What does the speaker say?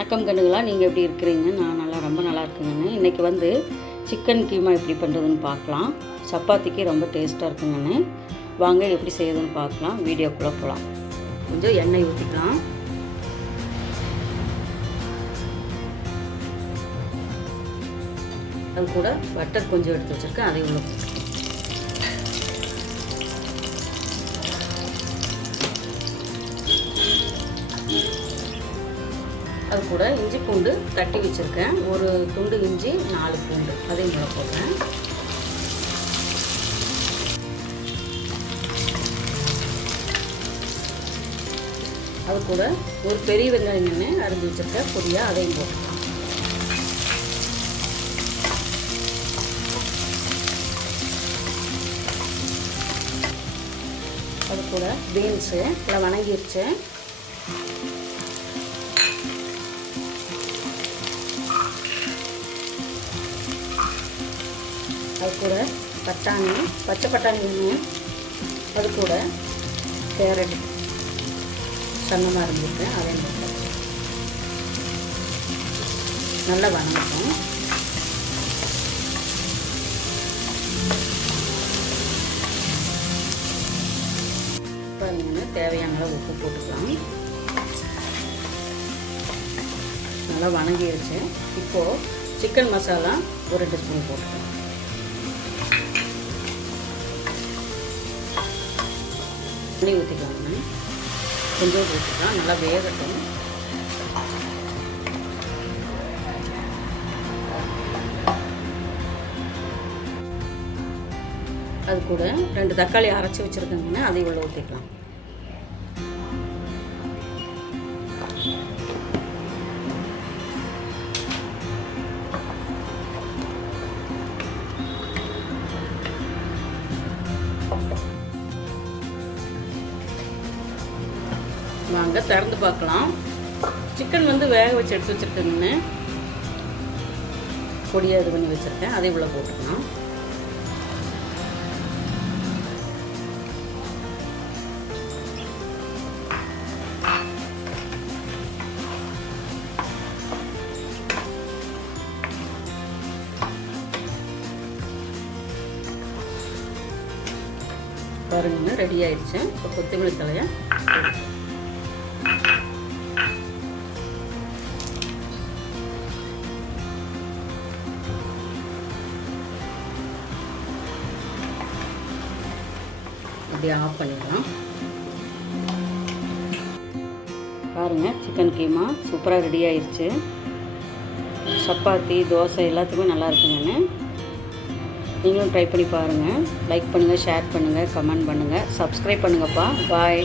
வணக்கம் கண்ணுகளா, நீங்கள் எப்படி இருக்கிறீங்க? நான் ரொம்ப நல்லா இருக்குங்கண்ணே. இன்றைக்கி வந்து சிக்கன் கீமா எப்படி பண்ணுறதுன்னு பார்க்கலாம். சப்பாத்திக்கு ரொம்ப டேஸ்ட்டாக இருக்குங்கண்ணே. வாங்க எப்படி செய்யுதுன்னு பார்க்கலாம். வீடியோக்குள்ளே போகலாம். கொஞ்சம் எண்ணெய் ஊற்றிக்கலாம். அது கூட பட்டர் கொஞ்சம் எடுத்து வச்சுருக்கேன், அதை உள்ள அது கூட இஞ்சி பூண்டு தட்டி வச்சுருக்கேன். ஒரு துண்டு இஞ்சி, 4 பூண்டு அதையும் உள்ள போடுறேன். அது கூட ஒரு பெரிய வெங்காயம் எண்ணெய் அரைஞ்சி வச்சுருக்கேன் பொடியாக, அதையும் போட்டுக்கலாம். அது கூட பீன்ஸு இல்லை வணங்கிருச்சு. அது கூட பட்டாணி, பச்சை பட்டாணி ஒன்று, அது கூட கேரட் சன்னமாக இருந்துருக்கேன், அதையும் போட்டேன். நல்லா வணங்கட்டும். பாருங்க, தேவையான அளவு உப்பு போட்டுக்கலாம். நல்லா வணங்கிடுச்சு. இப்போது சிக்கன் மசாலா ஒரு 2 ஸ்பூன் போட்டுக்கலாம். தண்ணி ஊற்றிக்கலாங்க, கொஞ்சம் ஊற்றிக்கலாம். நல்லா வேகட்டும். அது கூட 2 தக்காளி அரைச்சி வச்சுருக்கேங்கன்னா அதை உள்ள ஊற்றிக்கலாம். வாங்க திறந்து பார்க்கலாம். சிக்கன் வந்து வேக வச்சு எடுத்து வச்சுருக்கேங்கன்னு பொடியாக இது பண்ணி வச்சுருக்கேன், அதை உள்ள போட்டுக்கலாம். பாருங்க, ரெடி ஆயிடுச்சு. இப்போ கொத்தமல்லி தலையை அப்படியே ஆஃப் பண்ணிடலாம். பாருங்கள், சிக்கன் கீமா சூப்பராக ரெடி ஆயிடுச்சு. சப்பாத்தி, தோசை எல்லாத்துக்குமே நல்லா இருக்குங்கன்னு. நீங்களும் ட்ரை பண்ணி பாருங்கள். லைக் பண்ணுங்கள், ஷேர் பண்ணுங்கள், கமெண்ட் பண்ணுங்கள், சப்ஸ்கிரைப் பண்ணுங்கப்பா. பாய்.